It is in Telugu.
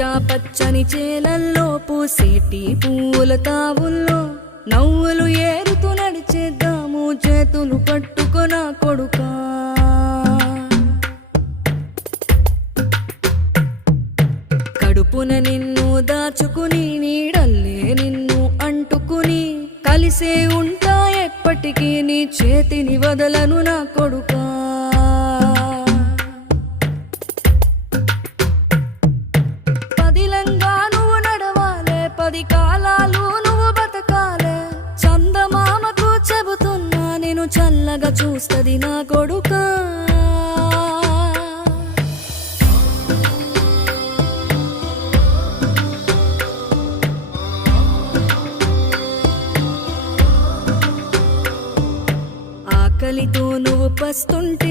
పచ్చా పచ్చని చేలల్లో పూసేటి పూల తావుల్లో నవ్వులు ఏరుతూ నడిచేద్దాము చేతులు పట్టుకొన కొడుకా. కడుపున నిన్ను దాచుకుని నీడల్లే నిన్ను అంటుకుని కలిసే ఉంటా ఎప్పటికీ నీ చేతిని వదలను నా కొడుకా. పదిలంగా నువ్వు నడవాలే, 10 కాలాలు నువ్వు బతకాలే. చందమామకు చెబుతున్నా నేను చల్లగా చూస్తది నా కొడుకా. ఆకలితో నువ్వు పస్తుంటే